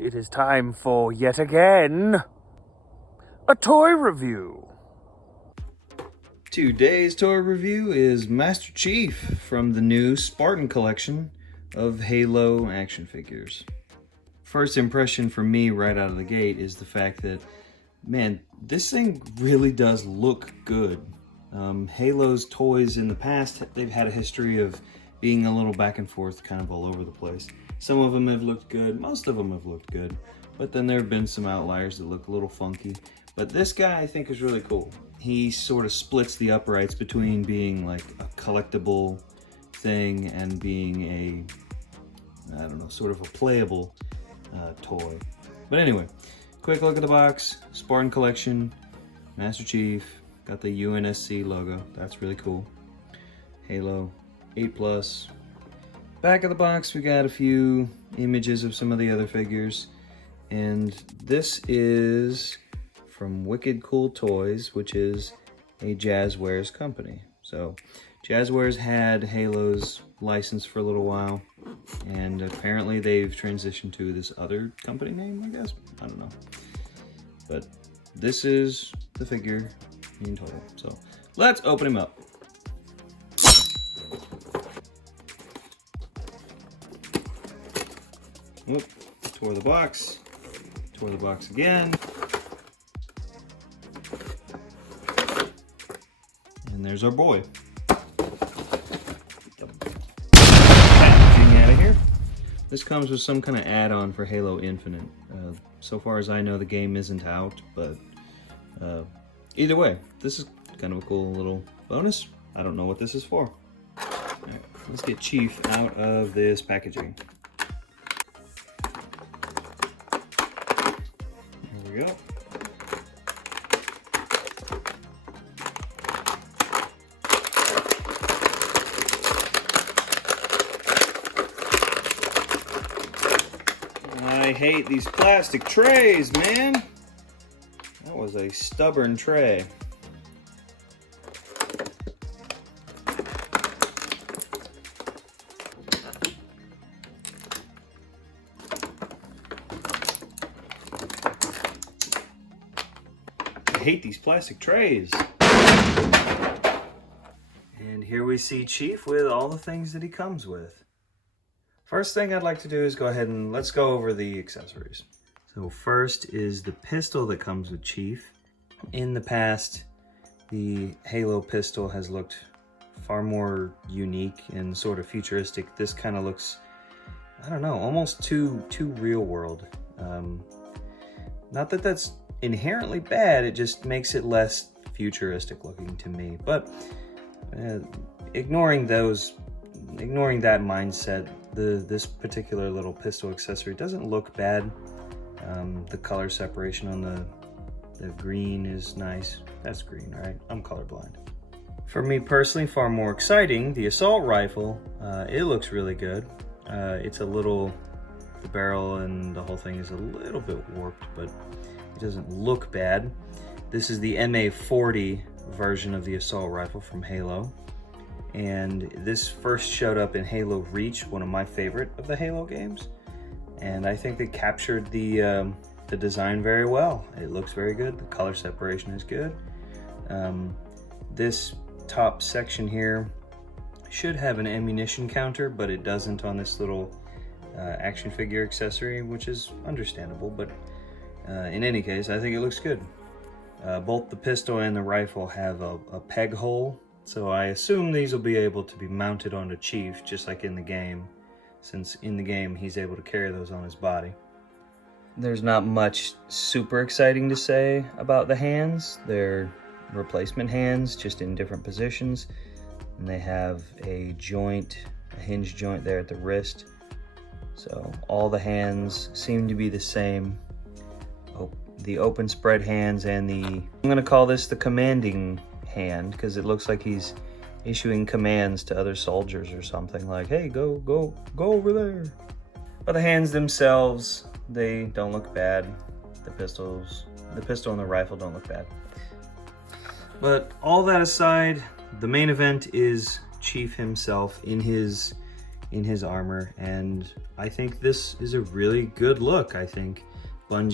It is time for, yet again, a toy review. Today's toy review is Master Chief from the new Spartan collection of Halo action figures. First impression for me right out of the gate is the fact that, man, this thing really does look good. Halo's toys in the past, they've had a history of being a little back and forth, kind of all over the place. Some of them have looked good, most of them have looked good, but then there have been some outliers that look a little funky. But this guy I think is really cool. He sort of splits the uprights between being like a collectible thing and being a, I don't know, sort of a playable toy. But anyway, quick look at the box. Spartan collection, Master Chief, got the UNSC logo, that's really cool. Halo 8+. Back of the box, we got a few images of some of the other figures. And this is from Wicked Cool Toys, which is a Jazzwares company. So Jazzwares had Halo's license for a little while, and apparently they've transitioned to this other company name, I guess. I don't know. But this is the figure in total. So let's open him up. Oop, tore the box again. And there's our boy. Packaging out of here. This comes with some kind of add-on for Halo Infinite. So far as I know, the game isn't out, but either way, this is kind of a cool little bonus. I don't know what this is for. All right, let's get Chief out of this packaging. There we go. I hate these plastic trays, man. That was a stubborn tray. I hate these plastic trays. And here we see Chief with all the things that he comes with. First thing I'd like to do is go ahead and let's go over the accessories. So first is the pistol that comes with Chief. In the past, the Halo pistol has looked far more unique and sort of futuristic. This kind of looks, I don't know, almost too real world. Not that that's inherently bad, it just makes it less futuristic looking to me. But ignoring that mindset, this particular little pistol accessory doesn't look bad. The color separation on the green is nice. That's green, right? I'm colorblind. For me personally, far more exciting, the assault rifle. It looks really good. It's a little, the barrel and the whole thing is a little bit warped, but it doesn't look bad. This is the MA40 version of the assault rifle from Halo. And this first showed up in Halo Reach, one of my favorite of the Halo games. And I think they captured the design very well. It looks very good. The color separation is good. This top section here should have an ammunition counter, but it doesn't on this little action figure accessory, which is understandable. But in any case, I think it looks good. Both the pistol and the rifle have a peg hole. So I assume these will be able to be mounted onto Chief, just like in the game, since in the game he's able to carry those on his body. There's not much super exciting to say about the hands. They're replacement hands, just in different positions. And they have a joint, a hinge joint there at the wrist. So all the hands seem to be the same. The open spread hands and I'm gonna call this the commanding hand, because it looks like he's issuing commands to other soldiers or something, like, hey, go over there. But the hands themselves, they don't look bad. The pistol and the rifle don't look bad. But all that aside, the main event is Chief himself in his in his armor, and I think this is a really good look. I think I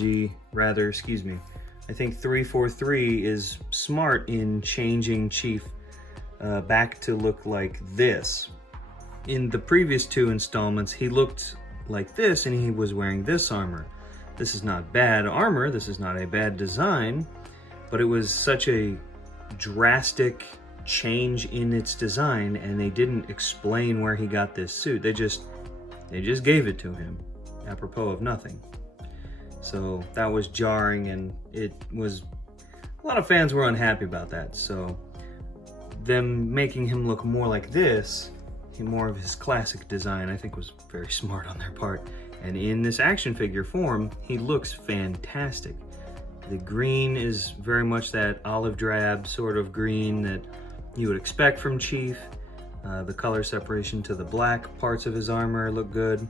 think 343 is smart in changing Chief back to look like this. In the previous 2 installments, he looked like this and he was wearing this armor. This is not bad armor, this is not a bad design, but it was such a drastic change in its design, and they didn't explain where he got this suit. They just gave it to him, apropos of nothing. So that was jarring, and a lot of fans were unhappy about that. So them making him look more like this, more of his classic design, I think was very smart on their part. And in this action figure form, he looks fantastic. The green is very much that olive drab sort of green that you would expect from Chief. The color separation to the black parts of his armor look good.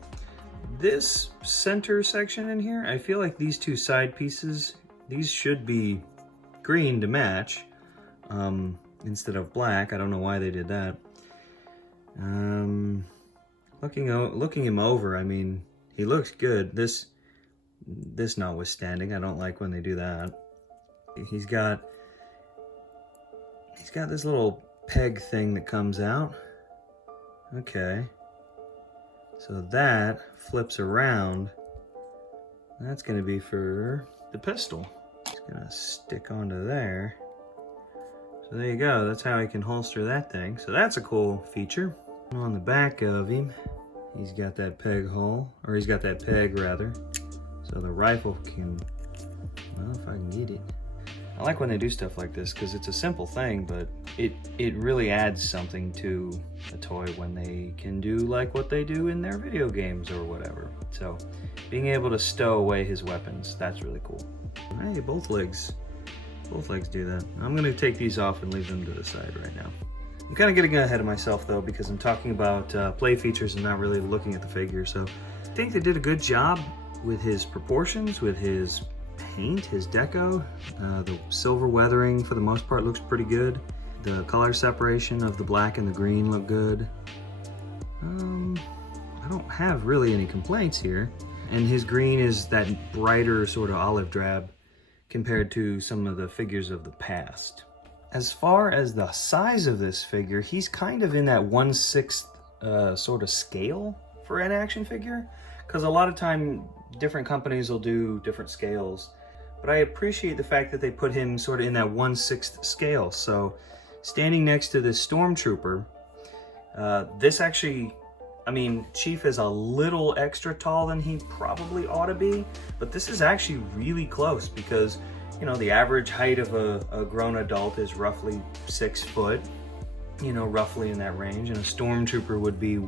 This center section in here, I feel like these 2 side pieces, these should be green to match instead of black. I don't know why they did that. Looking him over, I mean, he looks good. This notwithstanding, I don't like when they do that. He's got this little peg thing that comes out. Okay. So that flips around. That's gonna be for the pistol. It's gonna stick onto there. So there you go, that's how he can holster that thing. So that's a cool feature. On the back of him, he's got that peg hole, or he's got that peg rather. So the rifle can, well, if I can get it. I like when they do stuff like this because it's a simple thing, but it really adds something to a toy when they can do like what they do in their video games or whatever. So being able to stow away his weapons, that's really cool. Hey, both legs do that. I'm gonna take these off and leave them to the side right now. I'm kind of getting ahead of myself though, because I'm talking about play features and not really looking at the figure. So I think they did a good job with his proportions, with his paint, his deco. The silver weathering for the most part looks pretty good. The color separation of the black and the green look good. I don't have really any complaints here. And his green is that brighter sort of olive drab compared to some of the figures of the past. As far as the size of this figure, he's kind of in that 1/6 sort of scale for an action figure, because a lot of time different companies will do different scales, but I appreciate the fact that they put him sort of in that 1/6 scale. So standing next to this stormtrooper, this actually, I mean, Chief is a little extra tall than he probably ought to be, but this is actually really close because, you know, the average height of a grown adult is roughly 6 foot, you know, roughly in that range, and a stormtrooper would be,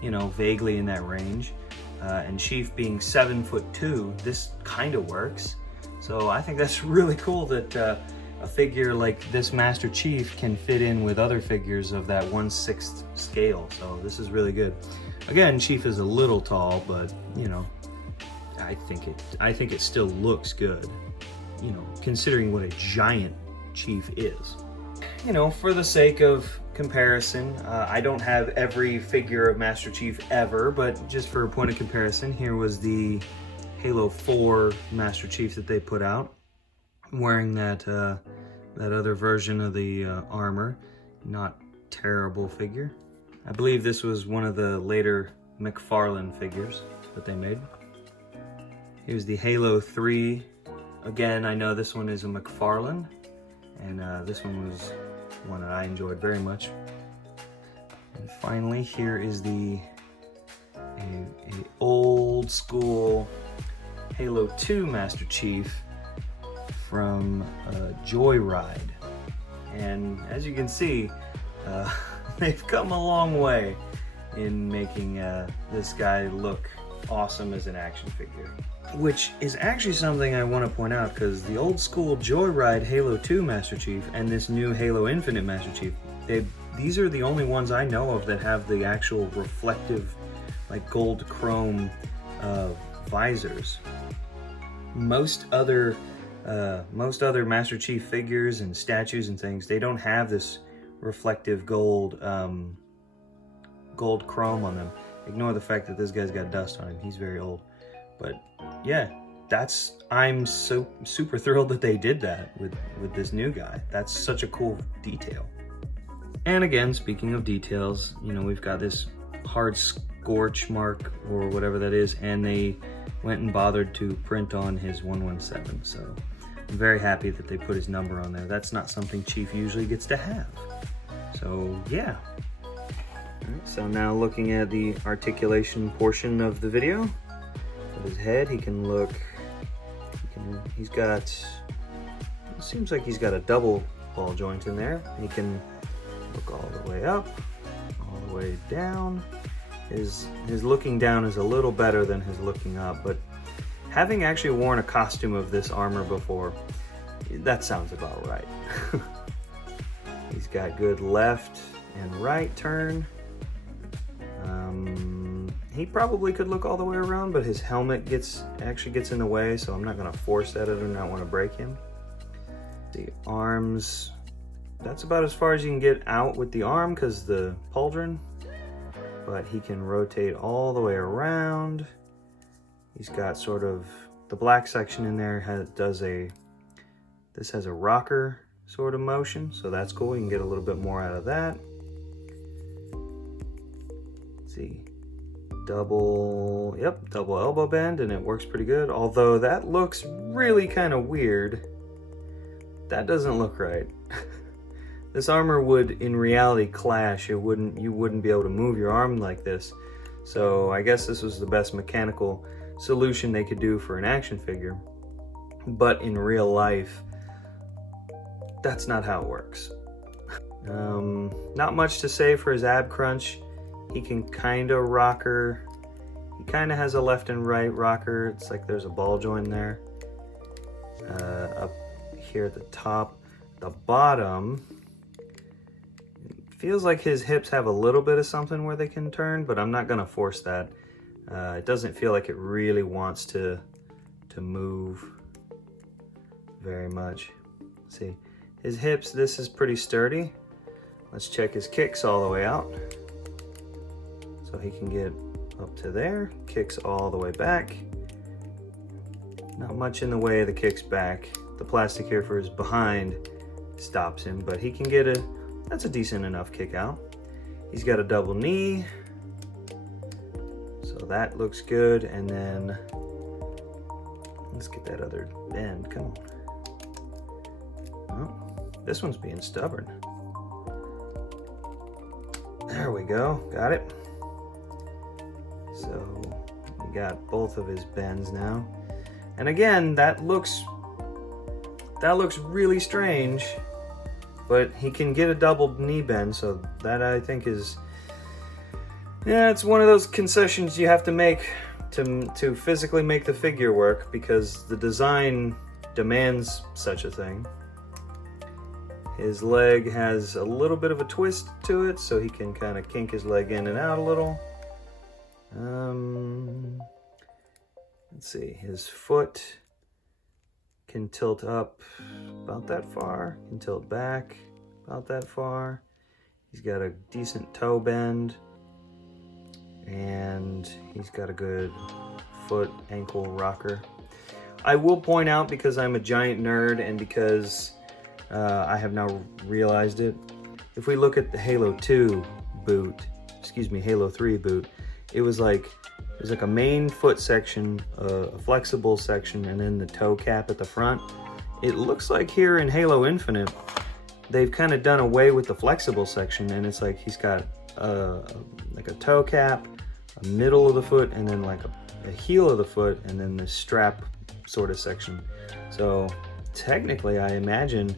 you know, vaguely in that range. And Chief being 7'2", this kind of works. So I think that's really cool that a figure like this Master Chief can fit in with other figures of that 1/6 scale. So this is really good. Again, Chief is a little tall, but you know, I think it still looks good, you know, considering what a giant Chief is. You know, for the sake of comparison, I don't have every figure of Master Chief ever, but just for a point of comparison, here was the Halo 4 Master Chief that they put out, wearing that other version of the armor. Not terrible figure. I believe this was one of the later McFarlane figures that they made. Here's the Halo 3. Again, I know this one is a McFarlane, and this one was one that I enjoyed very much. And finally, here is a old school Halo 2 Master Chief from Joyride. And as you can see, they've come a long way in making this guy look awesome as an action figure. Which is actually something I want to point out, because the old school Joyride Halo 2 Master Chief and this new Halo Infinite Master Chief, these are the only ones I know of that have the actual reflective, like gold chrome visors. Most other Master Chief figures and statues and things, they don't have this reflective gold chrome on them. Ignore the fact that this guy's got dust on him. He's very old. But yeah, I'm so super thrilled that they did that with this new guy. That's such a cool detail. And again, speaking of details, you know, we've got this hard scorch mark or whatever that is, and they went and bothered to print on his 117. So I'm very happy that they put his number on there. That's not something Chief usually gets to have. So yeah. Alright, so now looking at the articulation portion of the video of his head, he can look, he's got, it seems like he's got a double ball joint in there. He can look all the way up, all the way down. His looking down is a little better than his looking up, but having actually worn a costume of this armor before, that sounds about right. He's got good left and right turn. He probably could look all the way around, but his helmet actually gets in the way, so I'm not gonna force that. I do not want to break him. The arms, that's about as far as you can get out with the arm because the pauldron, but he can rotate all the way around. He's got sort of, the black section in there this has a rocker sort of motion, so that's cool. You can get a little bit more out of that. Let's see, double elbow bend, and it works pretty good. Although that looks really kind of weird. That doesn't look right. This armor would, in reality, clash. You wouldn't be able to move your arm like this. So I guess this was the best mechanical solution they could do for an action figure. But in real life, that's not how it works. Not much to say for his ab crunch. He can kind of rocker. He kind of has a left and right rocker. It's like there's a ball joint there. Up here at the top. The bottom, it feels like his hips have a little bit of something where they can turn, but I'm not gonna force that. It doesn't feel like it really wants to move very much. Let's see, his hips, this is pretty sturdy. Let's check his kicks all the way out. So he can get up to there, kicks all the way back. Not much in the way of the kicks back. The plastic here for his behind stops him, but he can get that's a decent enough kick out. He's got a double knee, so that looks good. And then let's get that other bend, come on. Oh, this one's being stubborn. There we go, got it. So we got both of his bends now. And again, that looks really strange, but he can get a double knee bend, so that I think is, yeah, it's one of those concessions you have to make to physically make the figure work, because the design demands such a thing. His leg has a little bit of a twist to it, so he can kind of kink his leg in and out a little. Let's see, his foot can tilt up about that far, can tilt back about that far. He's got a decent toe bend, and he's got a good foot ankle rocker. I will point out, because I'm a giant nerd and because I have now realized it, if we look at the Halo 2 boot, Halo 3 boot, it was like, there's like a main foot section, a flexible section, and then the toe cap at the front. It looks like here in Halo Infinite, they've kind of done away with the flexible section, and it's like he's got like a toe cap, a middle of the foot, and then like a heel of the foot, and then the strap sort of section. So technically, I imagine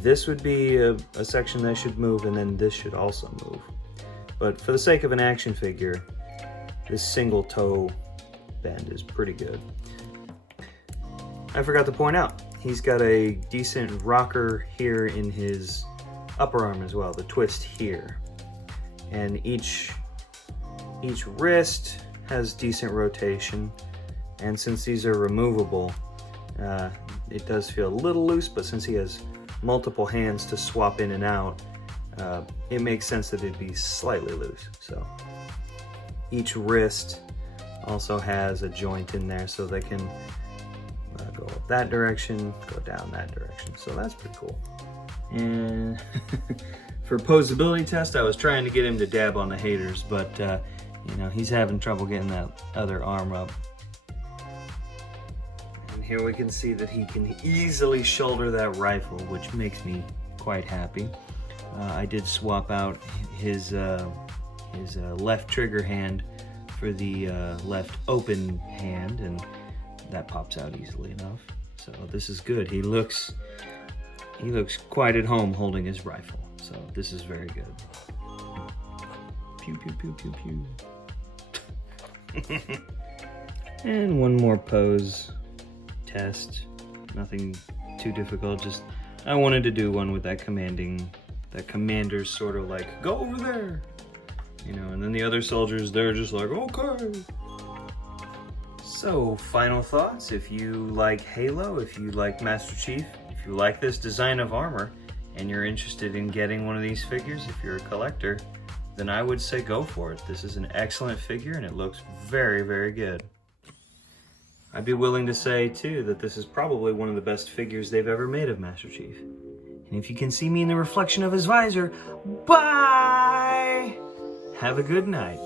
this would be a section that should move, and then this should also move. But for the sake of an action figure, this single toe bend is pretty good. I forgot to point out, he's got a decent rocker here in his upper arm as well, the twist here. And each wrist has decent rotation, and since these are removable, it does feel a little loose, but since he has multiple hands to swap in and out, it makes sense that it'd be slightly loose. So each wrist also has a joint in there, so they can go up that direction, go down that direction. So that's pretty cool. And for posability test, I was trying to get him to dab on the haters, but you know, he's having trouble getting that other arm up. And here we can see that he can easily shoulder that rifle, which makes me quite happy. I did swap out his left trigger hand for the left open hand, and that pops out easily enough. So this is good. He looks quite at home holding his rifle. So this is very good. Pew pew pew pew pew. And one more pose test. Nothing too difficult. Just I wanted to do one with that commander's sort of like, go over there, you know, and then the other soldiers, they're just like, okay. So, final thoughts. If you like Halo, if you like Master Chief, if you like this design of armor, and you're interested in getting one of these figures, if you're a collector, then I would say go for it. This is an excellent figure, and it looks very, very good. I'd be willing to say, too, that this is probably one of the best figures they've ever made of Master Chief. And if you can see me in the reflection of his visor, bye! Have a good night.